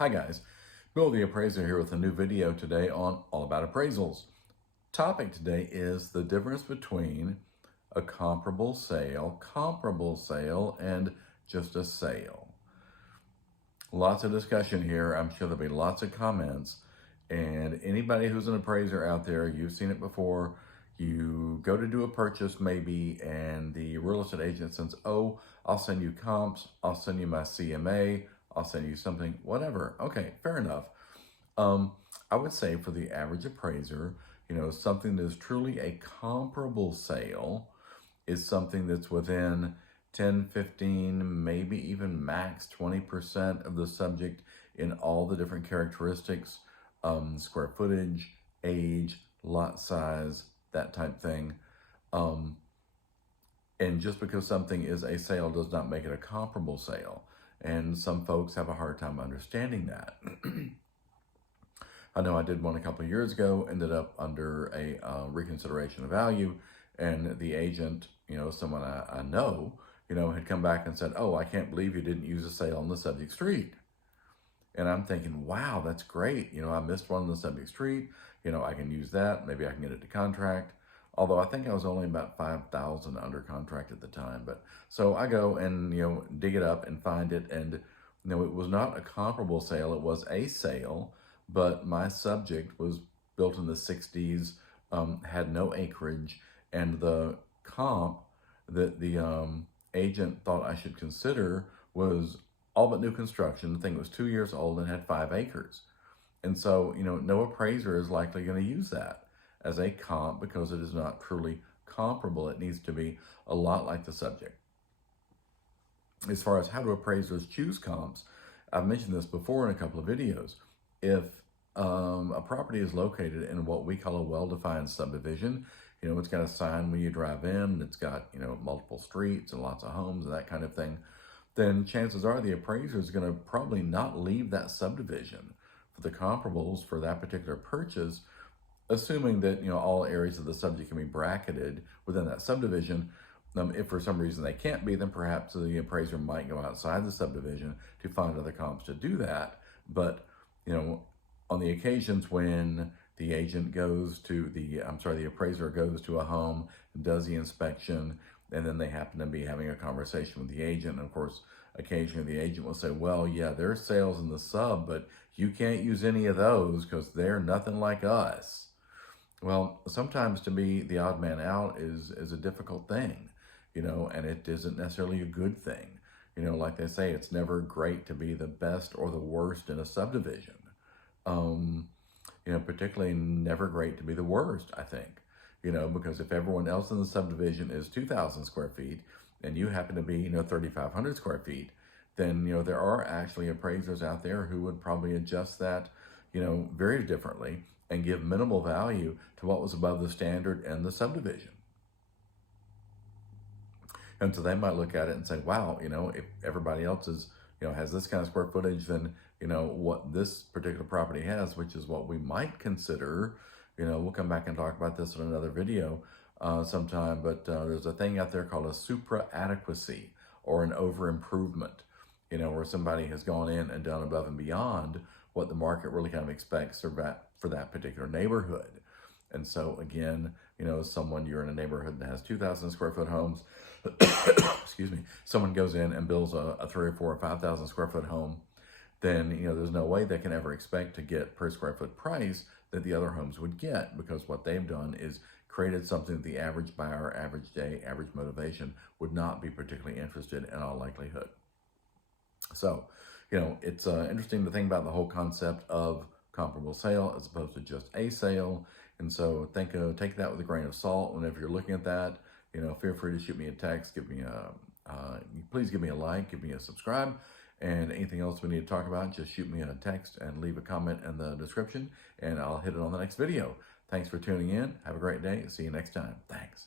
Hi guys, Bill the Appraiser here with a new video today on all about appraisals. Topic today is the difference between a comparable sale, and just a sale. Lots of discussion here. I'm sure there'll be lots of comments. And anybody who's an appraiser out there, you've seen it before. You go to do a purchase maybe, and the real estate agent says, oh, I'll send you comps, I'll send you my CMA, I'll send you something, whatever. Okay, fair enough. I would say for the average appraiser, something that is truly a comparable sale is something that's within 10, 15, maybe even max 20% of the subject in all the different characteristics, square footage, age, lot size, that type thing. And just because something is a sale does not make it a comparable sale. And some folks have a hard time understanding that. I know I did one a couple of years ago, ended up under a reconsideration of value, and the agent, someone I know, had come back and said, oh, I can't believe you didn't use a sale on the subject street. And I'm thinking, wow, that's great. I missed one on the subject street. I can use that. Maybe I can get it to contract. Although I think I was only about 5,000 under contract at the time. But so I go and, dig it up and find it. And, it was not a comparable sale. It was a sale, but my subject was built in the 60s, had no acreage, and the comp that the agent thought I should consider was all but new construction. The thing was 2 years old and had 5 acres. And so, no appraiser is likely going to use that as a comp because it is not truly comparable. It needs to be a lot like the subject. As far as how do appraisers choose comps, I've mentioned this before in a couple of videos. If a property is located in what we call a well-defined subdivision, it's got a sign when you drive in, it's got, multiple streets and lots of homes and that kind of thing, then chances are the appraiser is going to probably not leave that subdivision for the comparables for that particular purchase, assuming that, all areas of the subject can be bracketed within that subdivision. If for some reason they can't be, then perhaps the appraiser might go outside the subdivision to find other comps to do that. But, on the occasions when the agent goes to the appraiser goes to a home, does the inspection, and then they happen to be having a conversation with the agent. And of course, occasionally the agent will say, well, yeah, there's sales in the sub, but you can't use any of those because they're nothing like us. Well, sometimes to be the odd man out is a difficult thing, and it isn't necessarily a good thing. Like they say, it's never great to be the best or the worst in a subdivision. Particularly never great to be the worst, I think, because if everyone else in the subdivision is 2,000 square feet and you happen to be, 3,500 square feet, then, there are actually appraisers out there who would probably adjust that, very differently and give minimal value to what was above the standard in the subdivision. And so they might look at it and say, wow, if everybody else is, has this kind of square footage, then, what this particular property has, which is what we might consider, we'll come back and talk about this in another video sometime, but there's a thing out there called a supra-adequacy or an over-improvement, where somebody has gone in and done above and beyond what the market really kind of expects for that particular neighborhood. And so again, you're in a neighborhood that has 2,000 square foot homes, excuse me, someone goes in and builds a 3 or 4 or 5,000 square foot home, then, there's no way they can ever expect to get per square foot price that the other homes would get, because what they've done is created something that the average buyer, average day, average motivation would not be particularly interested in all likelihood. So, it's interesting to think about the whole concept of comparable sale as opposed to just a sale. And so take that with a grain of salt whenever you're looking at that. Feel free to shoot me a text, please give me a like, give me a subscribe, and anything else we need to talk about, just shoot me a text and leave a comment in the description, and I'll hit it on the next video. Thanks for tuning in. Have a great day. See you next time. Thanks.